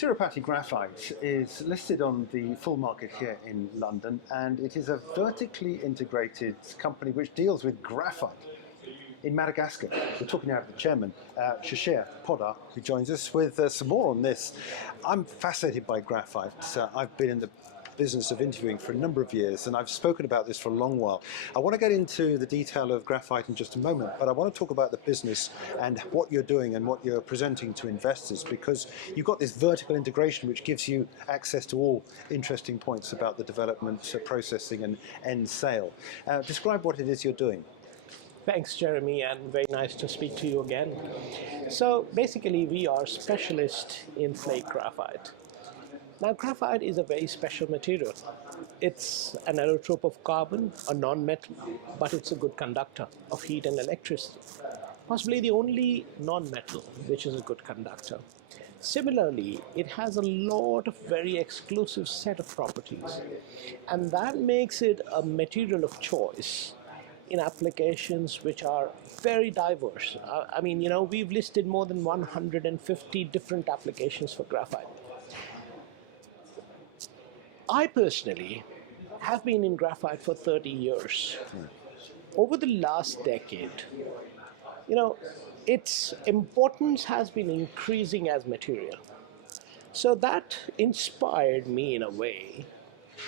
Tirupati Graphite is listed on the full market here in London, and it is a vertically integrated company which deals with graphite in Madagascar. We're talking now to the chairman, Shishir, who joins us with some more on this. I'm fascinated by graphite. I've been in the business of interviewing for a number of years, and I've spoken about this for a long while. I want to get into the detail of graphite in just a moment, but I want to talk about the business and what you're doing and what you're presenting to investors, because you've got this vertical integration which gives you access to all interesting points about the development, processing and end sale. Describe what it is you're doing. Thanks, Jeremy, and very nice to speak to you again. So basically, we are specialists in flake graphite. Now, graphite is a very special material. It's an allotrope of carbon, a non-metal, but it's a good conductor of heat and electricity. Possibly the only non-metal which is a good conductor. Similarly, it has a lot of very exclusive set of properties, and that makes it a material of choice in applications which are very diverse. I mean, we've listed more than 150 different applications for graphite. I personally have been in graphite for 30 years. Over the last decade, its importance has been increasing as material. So that inspired me in a way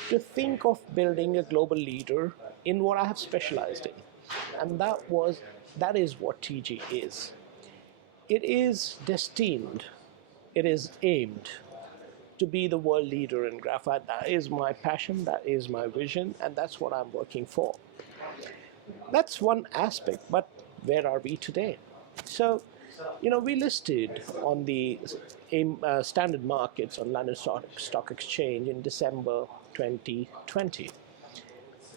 to think of building a global leader in what I have specialized in. And that is what TG is. It is destined, it is aimed to be the world leader in graphite. That is my passion, that is my vision, and that's what I'm working for. That's one aspect, but where are we today? So, we listed on the standard markets on London Stock Exchange in December 2020.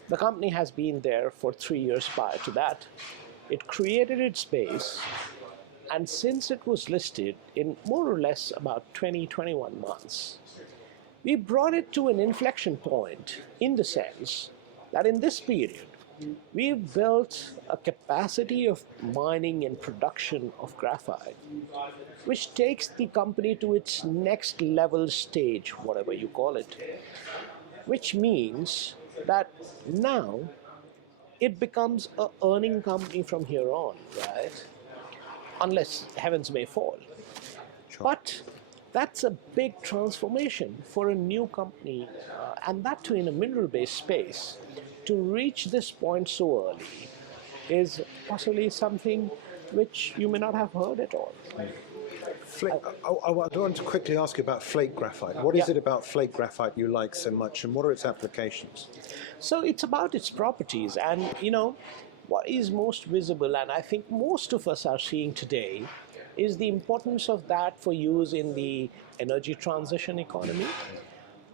The company has been there for 3 years prior to that. It created its base, and since it was listed in more or less about 21 months, we brought it to an inflection point in the sense that in this period, we've built a capacity of mining and production of graphite, which takes the company to its next level stage, whatever you call it, which means that now it becomes an earning company from here on, right? Unless heavens may fall. Sure. But that's a big transformation for a new company, and that too in a mineral-based space. To reach this point so early is possibly something which you may not have heard at all. I want to quickly ask you about flake graphite. What is it about flake graphite you like so much, and what are its applications? So it's about its properties, and what is most visible, and I think most of us are seeing today, is the importance of that for use in the energy transition economy.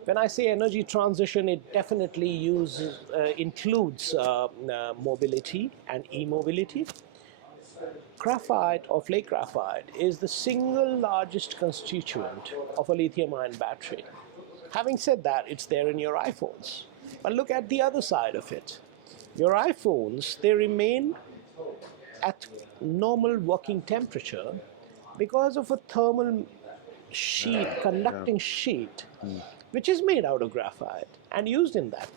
When I say energy transition, it definitely includes mobility and e-mobility. Graphite or flake graphite is the single largest constituent of a lithium-ion battery. Having said that, it's there in your iPhones. But look at the other side of it. Your iPhones, they remain at normal working temperature because of a thermal sheet, conducting sheet, which is made out of graphite and used in that.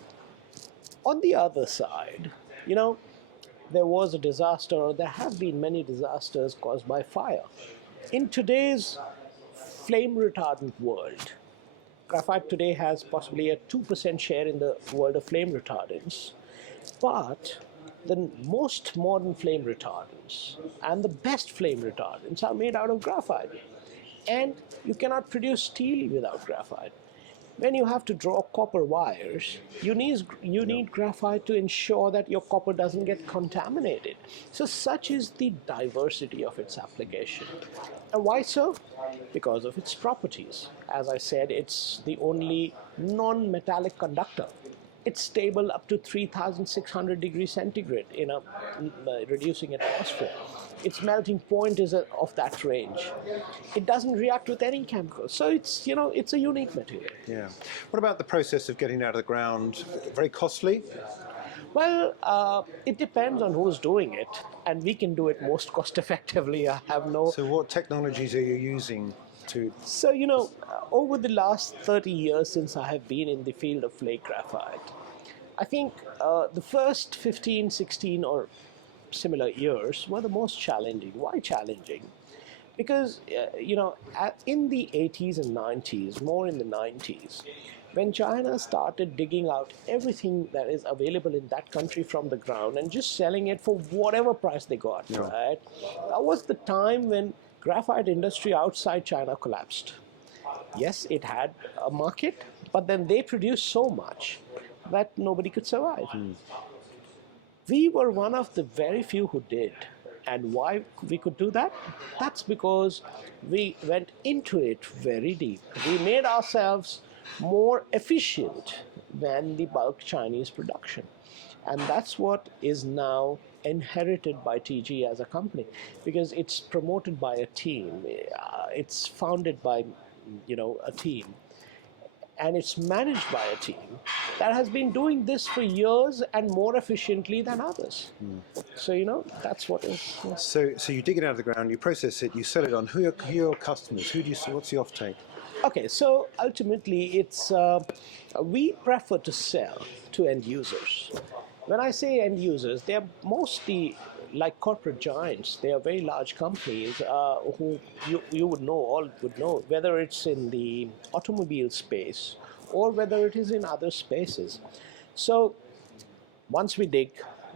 On the other side, there was a disaster, or there have been many disasters caused by fire. In today's flame retardant world, graphite today has possibly a 2% share in the world of flame retardants, but the most modern flame retardants and the best flame retardants are made out of graphite. And you cannot produce steel without graphite. When you have to draw copper wires, you need graphite to ensure that your copper doesn't get contaminated. So such is the diversity of its application. And why so? Because of its properties. As I said, it's the only non-metallic conductor. It's stable up to 3,600 degrees centigrade in a reducing atmosphere. Its melting point is of that range. It doesn't react with any chemicals. So it's a unique material. Yeah. What about the process of getting it out of the ground? Very costly? Well, it depends on who's doing it, and we can do it most cost effectively. I have no... So what technologies are you using? to... So, over the last 30 years since I have been in the field of flake graphite, I think the first 15, 16 or similar years were the most challenging. Why challenging? Because, in the 80s and 90s, more in the 90s, when China started digging out everything that is available in that country from the ground and just selling it for whatever price they got, right? That was the time when graphite industry outside China collapsed. Yes, it had a market, but then they produced so much that nobody could survive. We were one of the very few who did. And why we could do that? That's because we went into it very deep. We made ourselves more efficient than the bulk Chinese production. And that's what is now inherited by TG as a company, because it's promoted by a team. It's founded by, a team. And it's managed by a team that has been doing this for years and more efficiently than others. So, that's what is. So you dig it out of the ground, you process it, you sell it on. Who are your customers? Who do you see? What's the offtake? Okay, so ultimately it's, we prefer to sell to end users. When I say end users, they're mostly like corporate giants. They are very large companies who you would know, all would know, whether it's in the automobile space or whether it is in other spaces. So once we dig,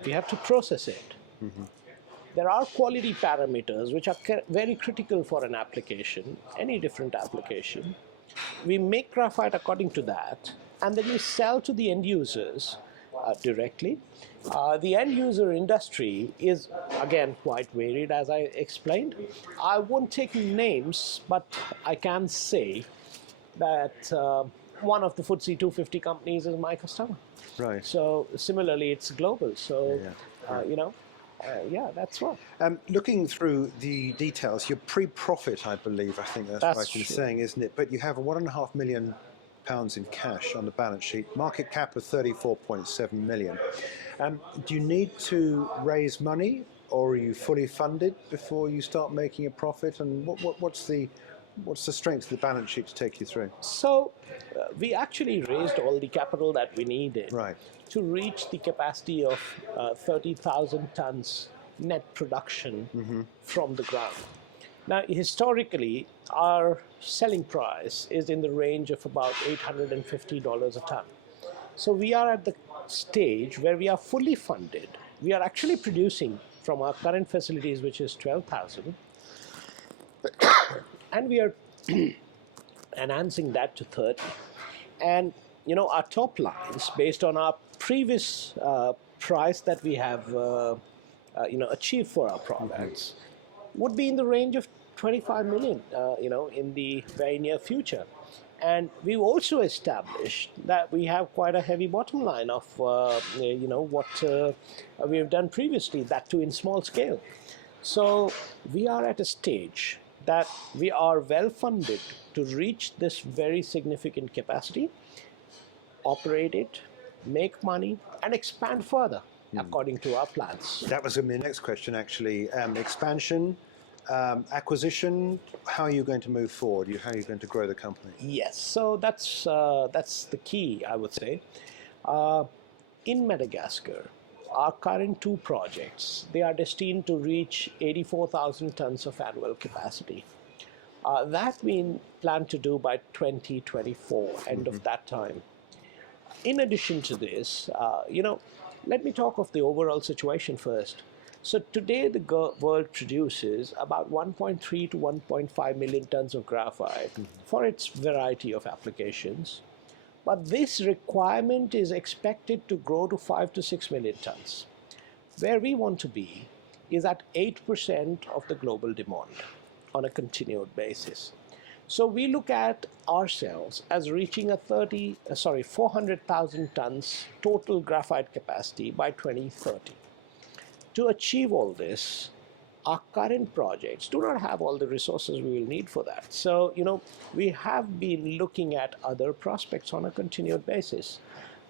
we have to process it. There are quality parameters which are very critical for an application, any different application. We make graphite according to that, and then we sell to the end users directly. The end user industry is, again, quite varied, as I explained. I won't take names, but I can say that one of the FTSE 250 companies is my customer. Right. So similarly, it's global. So, that's what. Looking through the details, you're pre-profit, I believe. I think that's right in saying, isn't it? But you have £1.5 million in cash on the balance sheet, market cap of 34.7 million. Do you need to raise money, or are you fully funded before you start making a profit? And what's the strength of the balance sheet to take you through? So we actually raised all the capital that we needed to reach the capacity of 30,000 tons net production from the ground. Now, historically, our selling price is in the range of about $850 a ton. So we are at the stage where we are fully funded. We are actually producing from our current facilities, which is 12,000, and we are enhancing that to 30. And our top lines, based on our previous price that we have achieved for our products, would be in the range of 25 million, in the very near future. And we've also established that we have quite a heavy bottom line of, what we have done previously, that too in small scale. So we are at a stage that we are well funded to reach this very significant capacity, operate it, make money, and expand further according to our plans. That was going to be the next question, actually. Expansion, acquisition, how are you going to move forward? How are you going to grow the company? Yes, so that's the key, I would say. In Madagascar, our current two projects, they are destined to reach 84,000 tons of annual capacity. That we plan to do by 2024, end of that time. In addition to this, let me talk of the overall situation first. So today the world produces about 1.3 to 1.5 million tons of graphite for its variety of applications. But this requirement is expected to grow to 5 to 6 million tons. Where we want to be is at 8% of the global demand on a continued basis. So we look at ourselves as reaching a 400,000 tons total graphite capacity by 2030. To achieve all this, our current projects do not have all the resources we will need for that. So, we have been looking at other prospects on a continued basis.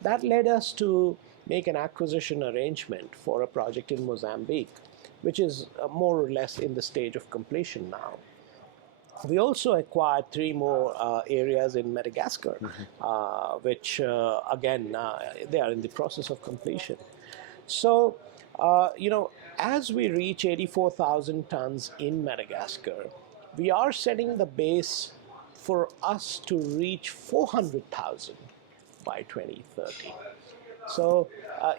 That led us to make an acquisition arrangement for a project in Mozambique, which is more or less in the stage of completion now. We also acquired 3 more areas in Madagascar, which again, they are in the process of completion. So, as we reach 84,000 tons in Madagascar, we are setting the base for us to reach 400,000 by 2030. So,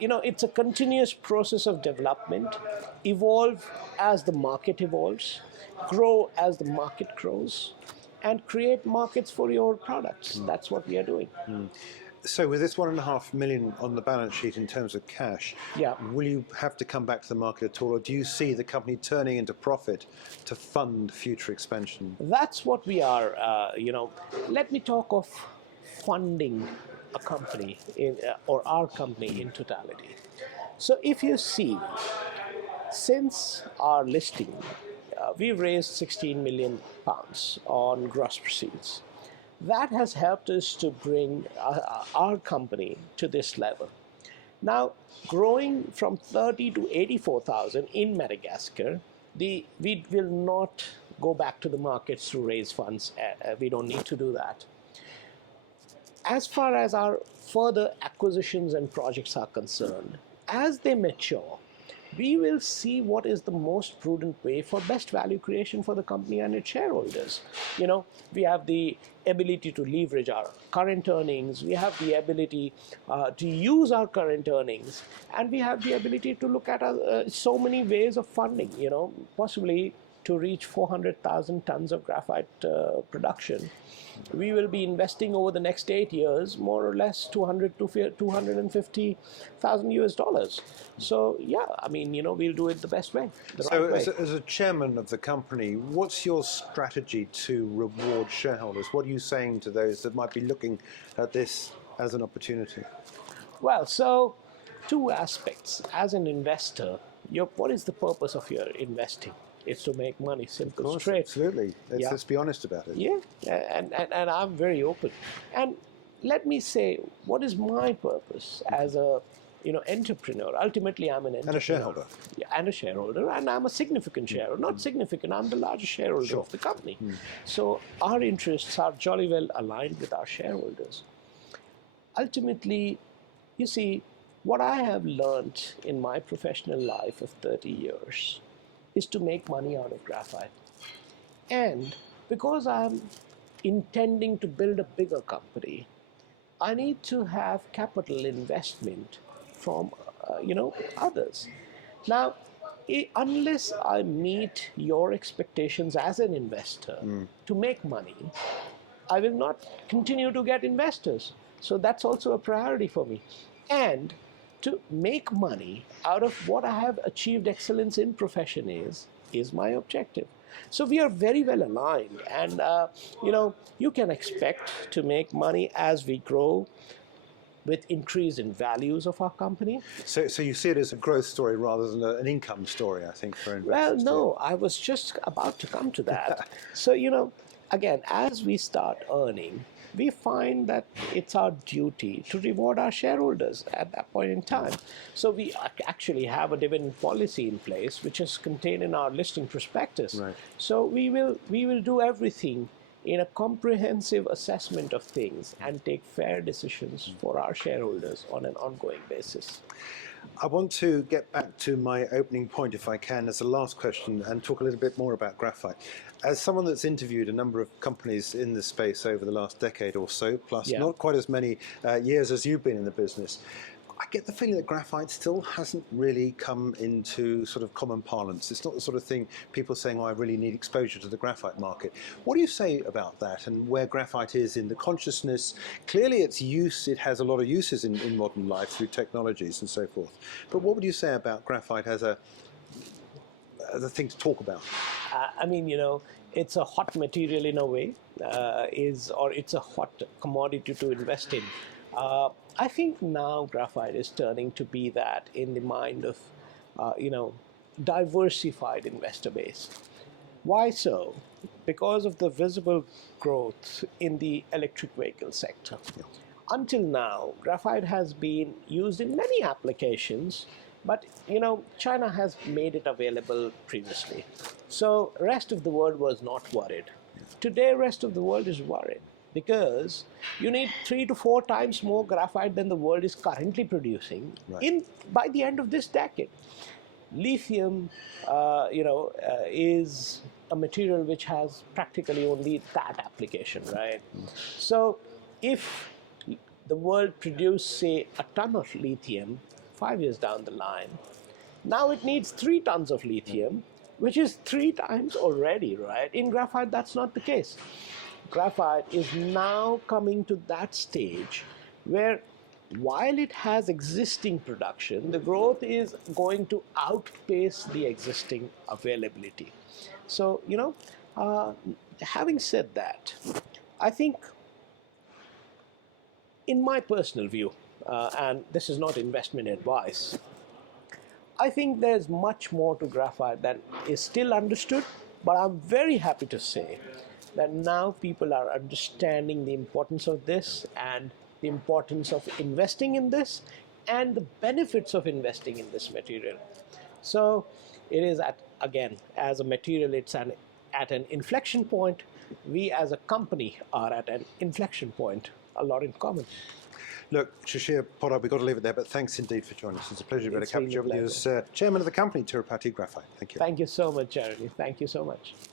it's a continuous process of development, evolve as the market evolves, grow as the market grows, and create markets for your products. That's what we are doing. So with this 1.5 million on the balance sheet in terms of cash, Yeah. will you have to come back to the market at all, or do you see the company turning into profit to fund future expansion? That's what we are, let me talk of funding a company or our company in totality. So if you see, since our listing, we've raised 16 million pounds on gross proceeds. That has helped us to bring our company to this level. Now, growing from 30 to 84,000 in Madagascar, we will not go back to the markets to raise funds. We don't need to do that. As far as our further acquisitions and projects are concerned, as they mature, we will see what is the most prudent way for best value creation for the company and its shareholders. We have the ability to leverage our current earnings, we have the ability to use our current earnings, and we have the ability to look at so many ways of funding, possibly to reach 400,000 tons of graphite production. We will be investing over the next 8 years more or less 200 to 250,000 US dollars. So yeah, we'll do it the best way, the right way. So as a chairman of the company, what's your strategy to reward shareholders? What are you saying to those that might be looking at this as an opportunity? Well, so 2 aspects. As an investor, what is the purpose of your investing? It's to make money, simple, Of course, straight. absolutely. Let's be honest about it. Yeah, and I'm very open. And let me say, what is my purpose as a entrepreneur? Ultimately, I'm an entrepreneur. And a shareholder. Yeah, and a shareholder, and I'm a significant shareholder. Not significant, I'm the largest shareholder of the company. So our interests are jolly well aligned with our shareholders. Ultimately, you see, what I have learned in my professional life of 30 years is to make money out of graphite. And because I'm intending to build a bigger company, I need to have capital investment from others. Now, unless I meet your expectations as an investor to make money, I will not continue to get investors. So that's also a priority for me. And to make money out of what I have achieved excellence in profession is my objective. So we are very well aligned, and you can expect to make money as we grow with increase in values of our company. So you see it as a growth story rather than an income story, I think, for investors. Well, no, I was just about to come to that. So, again, as we start earning, we find that it's our duty to reward our shareholders at that point in time. So we actually have a dividend policy in place, which is contained in our listing prospectus. Right. So we will do everything in a comprehensive assessment of things and take fair decisions for our shareholders on an ongoing basis. I want to get back to my opening point, if I can, as the last question, and talk a little bit more about graphite. As someone that's interviewed a number of companies in this space over the last decade or so, plus not quite as many years as you've been in the business, I get the feeling that graphite still hasn't really come into sort of common parlance. It's not the sort of thing people saying, oh, I really need exposure to the graphite market. What do you say about that and where graphite is in the consciousness? Clearly its use, it has a lot of uses in modern life through technologies and so forth. But what would you say about graphite as a thing to talk about? It's a hot material in a way, or it's a hot commodity to invest in. I think now graphite is turning to be that in the mind of, diversified investor base. Why so? Because of the visible growth in the electric vehicle sector. Until now, graphite has been used in many applications, but China has made it available previously. So rest of the world was not worried. today rest of the world is worried because you need 3 to 4 times more graphite than the world is currently producing by the end of this decade. Lithium, is a material which has practically only that application, right? So if the world produced, say, a ton of lithium 5 years down the line, now it needs 3 tons of lithium, which is 3 times already, right? In graphite, that's not the case. Graphite is now coming to that stage where while it has existing production, the growth is going to outpace the existing availability. So, having said that, I think in my personal view, and this is not investment advice, I think there's much more to graphite than is still understood, but I'm very happy to say that now people are understanding the importance of this and the importance of investing in this and the benefits of investing in this material. So it is again, as a material, it's at an inflection point. We as a company are at an inflection point, a lot in common. Look, Shishir, Poddar, we've got to leave it there, but thanks indeed for joining us. It's a pleasure to be able to capture you as chairman of the company, Tirupati Graphite. Thank you. Thank you so much, Jeremy. Thank you so much.